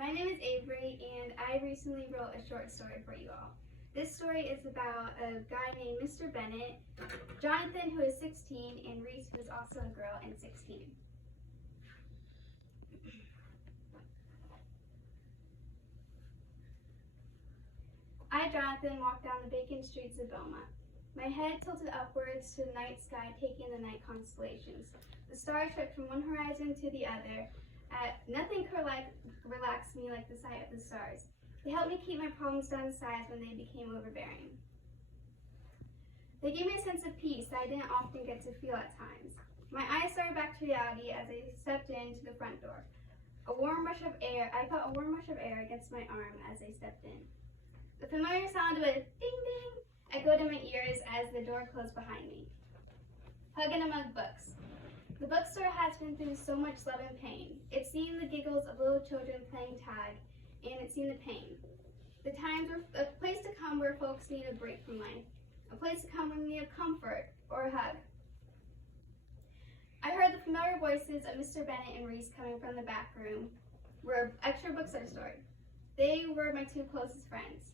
My name is Avery, and I recently wrote a short story for you all. This story is about a guy named Mr. Bennett, Jonathan, who is 16, and Reese, who is also a girl and 16. I, Jonathan, walked down the vacant streets of Belmont. My head tilted upwards to the night sky, taking in the night constellations. The stars stretched from one horizon to the other. Nothing could relax me like the sight of the stars. They helped me keep my problems down to size when they became overbearing. They gave me a sense of peace that I didn't often get to feel at times. My eyes started back to reality as I stepped into the front door. I felt a warm rush of air against my arm as I stepped in. The familiar sound of a ding ding echoed in my ears as the door closed behind me. Hug and among books. The bookstore has been through so much love and pain. It's seen the giggles of little children playing tag, and it's seen the pain. The times were a place to come where folks need a break from life, a place to come when you need a comfort or a hug. I heard the familiar voices of Mr. Bennett and Reese coming from the back room where extra books are stored. They were my two closest friends.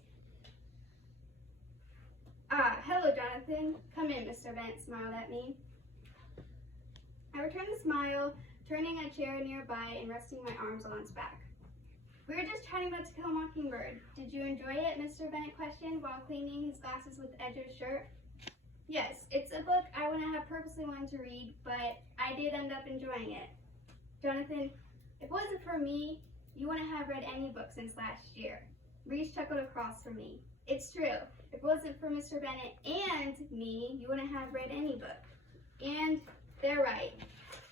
"Ah, hello, Jonathan. Come in," Mr. Bennett smiled at me. I returned the smile, turning a chair nearby and resting my arms on its back. "We were just chatting about To Kill a Mockingbird. Did you enjoy it?" Mr. Bennett questioned while cleaning his glasses with the edge of his shirt. "Yes, it's a book I wouldn't have purposely wanted to read, but I did end up enjoying it." "Jonathan, if it wasn't for me, you wouldn't have read any book since last year." Reese chuckled across from me. "It's true. If it wasn't for Mr. Bennett and me, you wouldn't have read any book." And they're right.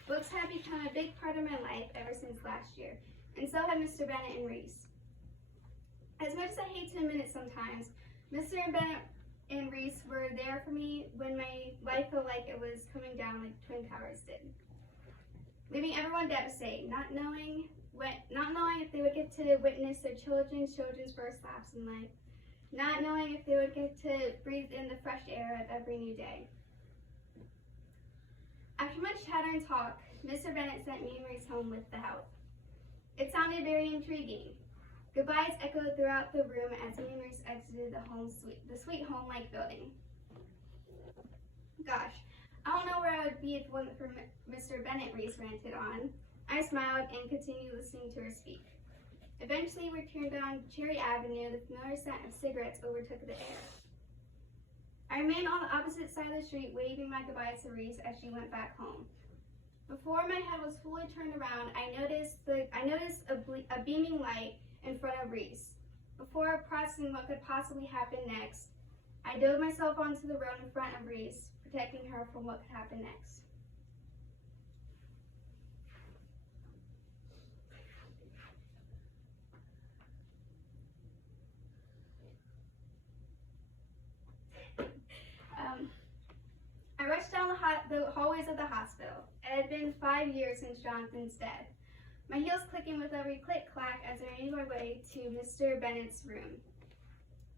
Books have become a big part of my life ever since last year, and so have Mr. Bennett and Reese. As much as I hate to admit it sometimes, Mr. Bennett and Reese were there for me when my life felt like it was coming down like Twin Towers did. Leaving everyone devastated, not knowing if they would get to witness their children's first laughs in life, not knowing if they would get to breathe in the fresh air of every new day. After much chatter and talk, Mr. Bennett sent me and Reese home with the house. It sounded very intriguing. Goodbyes echoed throughout the room as me and Reese exited the sweet home-like building. "Gosh, I don't know where I would be if it wasn't for Mr. Bennett," Reese ranted on. I smiled and continued listening to her speak. Eventually, we turned down Cherry Avenue. The familiar scent of cigarettes overtook the air. I remained on the opposite side of the street, waving my goodbyes to Reese as she went back home. Before my head was fully turned around, I noticed a beaming light in front of Reese. Before processing what could possibly happen next, I dove myself onto the road in front of Reese, protecting her from what could happen next. I rushed down the hallways of the hospital. It had been 5 years since Jonathan's death. My heels clicking with every click-clack as I made my way to Mr. Bennett's room.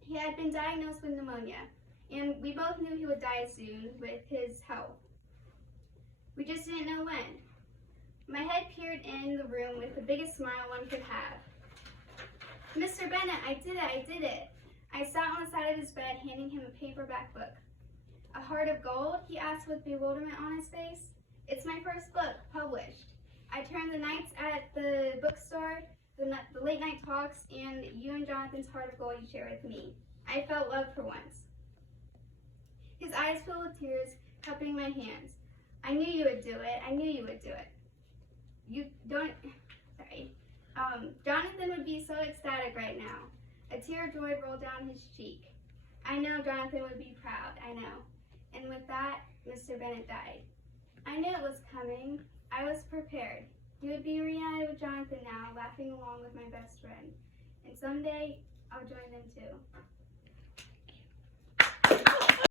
He had been diagnosed with pneumonia, and we both knew he would die soon with his health. We just didn't know when. My head peered in the room with the biggest smile one could have. "Mr. Bennett, I did it. I sat on the side of his bed, handing him a paperback book. "A Heart of Gold?" he asked with bewilderment on his face. "It's my first book, published. I turned the nights at the bookstore, the late night talks, and you and Jonathan's Heart of Gold you share with me. I felt love for once." His eyes filled with tears, cupping my hands. "I knew you would do it. I knew you would do it." Jonathan would be so ecstatic right now. A tear of joy rolled down his cheek. I know Jonathan would be proud, I know. And with that, Mr. Bennett died. I knew it was coming. I was prepared. He would be reunited with Jonathan now, laughing along with my best friend. And someday, I'll join them too.